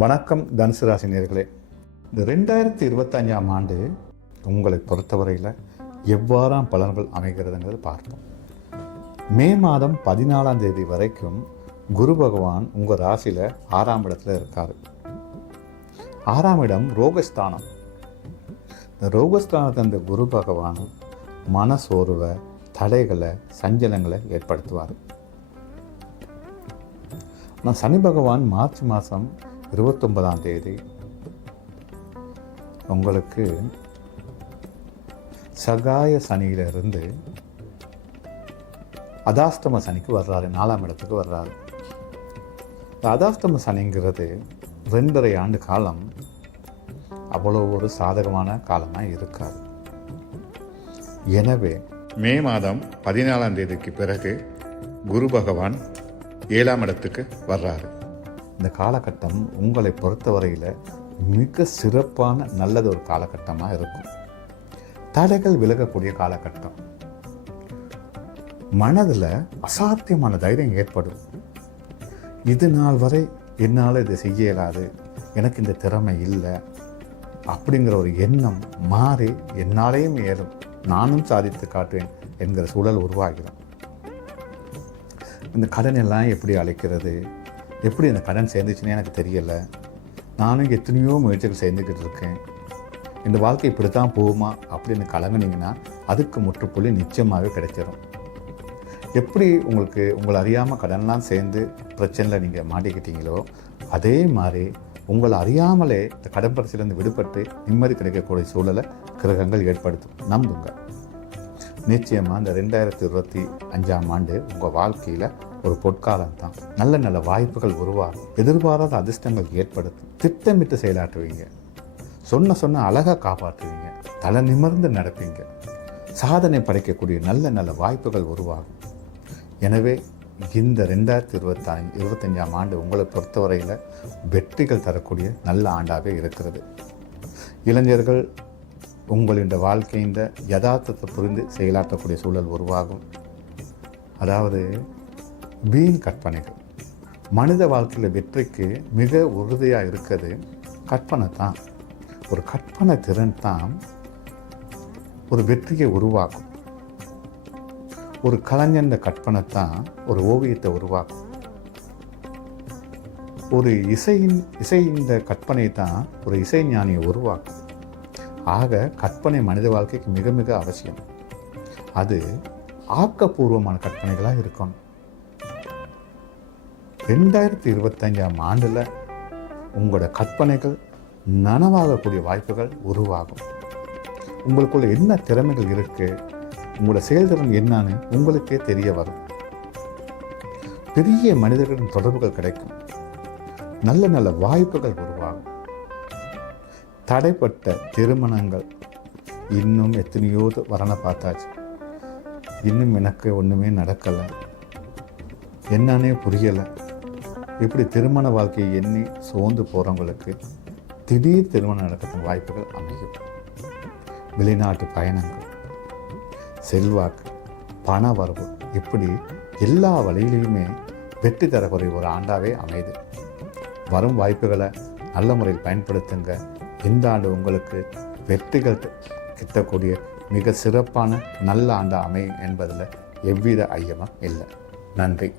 வணக்கம் தனுசு ராசி நேர்களே. இந்த ரெண்டாயிரத்தி இருபத்தஞ்சாம் ஆண்டு உங்களை பொறுத்தவரையில் எவ்வாறாம் பலன்கள் அமைகிறதுங்கிறது பார்ப்போம். மே மாதம் பதினாலாம் தேதி வரைக்கும் குரு பகவான் உங்கள் ராசியில் ஆறாம் இடத்துல இருக்கார். ஆறாம் இடம் ரோகஸ்தானம். இந்த ரோகஸ்தானத்தை அந்த குரு பகவான் மனசோர்வை தடைகளை சஞ்சலங்களை ஏற்படுத்துவார். ஆனால் சனி பகவான் மார்ச் மாதம் இருபத்தொன்பதாம் தேதி உங்களுக்கு சகாய சனியிலிருந்து அதாஸ்தம சனிக்கு வர்றாரு நாலாம் இடத்துக்கு வர்றாரு. இந்த அதாஸ்தம சனிங்கிறது ரெண்டரை ஆண்டு காலம் அவ்வளோ ஒரு சாதகமான காலமாக இருக்காது. எனவே மே மாதம் பதினாலாம் தேதிக்கு பிறகு குரு பகவான் ஏழாம் இடத்துக்கு வர்றாரு. இந்த காலகட்டம் உங்களை பொறுத்தவரையில் மிக சிறப்பான நல்லது ஒரு காலகட்டமாக இருக்கும். தடைகள் விலகக்கூடிய காலகட்டம். மனதில் அசாத்தியமான தைரியம் ஏற்படும். இது நாள் வரை என்னால் இதை செய்ய இயலாது எனக்கு இந்த திறமை இல்லை அப்படிங்கிற ஒரு எண்ணம் மாறி என்னாலேயும் ஏறும். நானும் சாதித்து காட்டுவேன் என்கிற சூழல் உருவாகிடும் இந்த கடன் எல்லாம் எப்படி அழைக்கிறது? எப்படி அந்த கடன் சேர்ந்துச்சுன்னு எனக்கு தெரியலை. நானும் எத்தனையோ முயற்சிகள் சேர்ந்துக்கிட்டு இருக்கேன். இந்த வாழ்க்கை இப்படி தான் போகுமா அப்படின்னு கலங்குனீங்கன்னா அதுக்கு முற்றுப்புள்ளி நிச்சயமாகவே கிடைச்சிடும் எப்படி உங்களுக்கு உங்களை அறியாமல் கடன்லாம் சேர்ந்து பிரச்சனையில் நீங்கள் மாட்டிக்கிட்டீங்களோ அதே மாதிரி உங்களை அறியாமலே இந்த கடன் பிரச்சனையிலேருந்து விடுபட்டு நிம்மதி கிடைக்கக்கூடிய சூழலை கிரகங்கள் ஏற்படுத்தும். நம்புங்க. நிச்சயமாக இந்த ரெண்டாயிரத்தி இருபத்தி அஞ்சாம் ஆண்டு உங்கள் வாழ்க்கையில் ஒரு பொற்காலம் தான். நல்ல நல்ல வாய்ப்புகள் உருவாகும். எதிர்பாராத அதிர்ஷ்டங்கள் ஏற்படுத்தும். திட்டமிட்டு செயலாற்றுவீங்க. சொன்ன சொன்ன அழகாக காப்பாற்றுவீங்க. தலை நிமிர்ந்து நடப்பீங்க. சாதனை படைக்கக்கூடிய நல்ல நல்ல வாய்ப்புகள் உருவாகும். எனவே இந்த ரெண்டாயிரத்தி இருபத்தஞ்சு இருபத்தஞ்சாம் ஆண்டு உங்களை பொறுத்தவரையில் வெற்றிகள் தரக்கூடிய நல்ல ஆண்டாக இருக்கிறது. இளைஞர்கள் உங்களின் வாழ்க்கையின் யதார்த்தத்தை புரிந்து செயலாற்றக்கூடிய சூழல் உருவாகும். அதாவது வீண் கற்பனைகள். மனித வாழ்க்கையில் வெற்றிக்கு மிக உறுதியாக இருக்கிறது கற்பனை தான். ஒரு கற்பனை திறன் தான் ஒரு வெற்றியை உருவாக்கும். ஒரு கலைஞன் கற்பனை தான் ஒரு ஓவியத்தை உருவாக்கும். ஒரு இசையின் இசையின் கற்பனை தான் ஒரு இசைஞானியை உருவாக்கும். ஆக கற்பனை மனித வாழ்க்கைக்கு மிக மிக அவசியம். அது ஆக்கப்பூர்வமான கற்பனைகளாக இருக்கணும். ரெண்டாயிரத்தி இருபத்தஞ்சாம் ஆண்டில் உங்களோட கற்பனைகள் நனவாகக்கூடிய வாய்ப்புகள் உருவாகும். உங்களுக்குள்ள என்ன திறமைகள் இருக்குது உங்களோட செயல்திறன் என்னன்னு உங்களுக்கே தெரிய வரும். பெரிய மனிதர்களின் தொடர்புகள் கிடைக்கும். நல்ல நல்ல வாய்ப்புகள் உருவாகும். தடைப்பட்ட திருமணங்கள் இன்னும் எத்தனையோ வரணை பார்த்தாச்சு. இன்னும் எனக்கு ஒன்றுமே நடக்கலை. என்னன்னே புரியலை. இப்படி திருமண வாழ்க்கையை எண்ணி சோர்ந்து போகிறவங்களுக்கு திடீர் திருமணம் நடக்கிறதுக்கு வாய்ப்புகள் அமையும். வெளிநாட்டு பயணங்கள் செல்வாக்கு பண வரவு இப்படி எல்லா வழியிலையுமே வெற்றி தரக்கூடிய ஒரு ஆண்டாகவே அமையுது வரும் வாய்ப்புகளை நல்ல முறையில் பயன்படுத்துங்க. இந்த ஆண்டு உங்களுக்கு வெற்றிகள் கிட்டக்கூடிய மிக சிறப்பான நல்ல ஆண்டு அமையும் என்பதில் எவ்வித ஐயமும் இல்லை. நன்றி.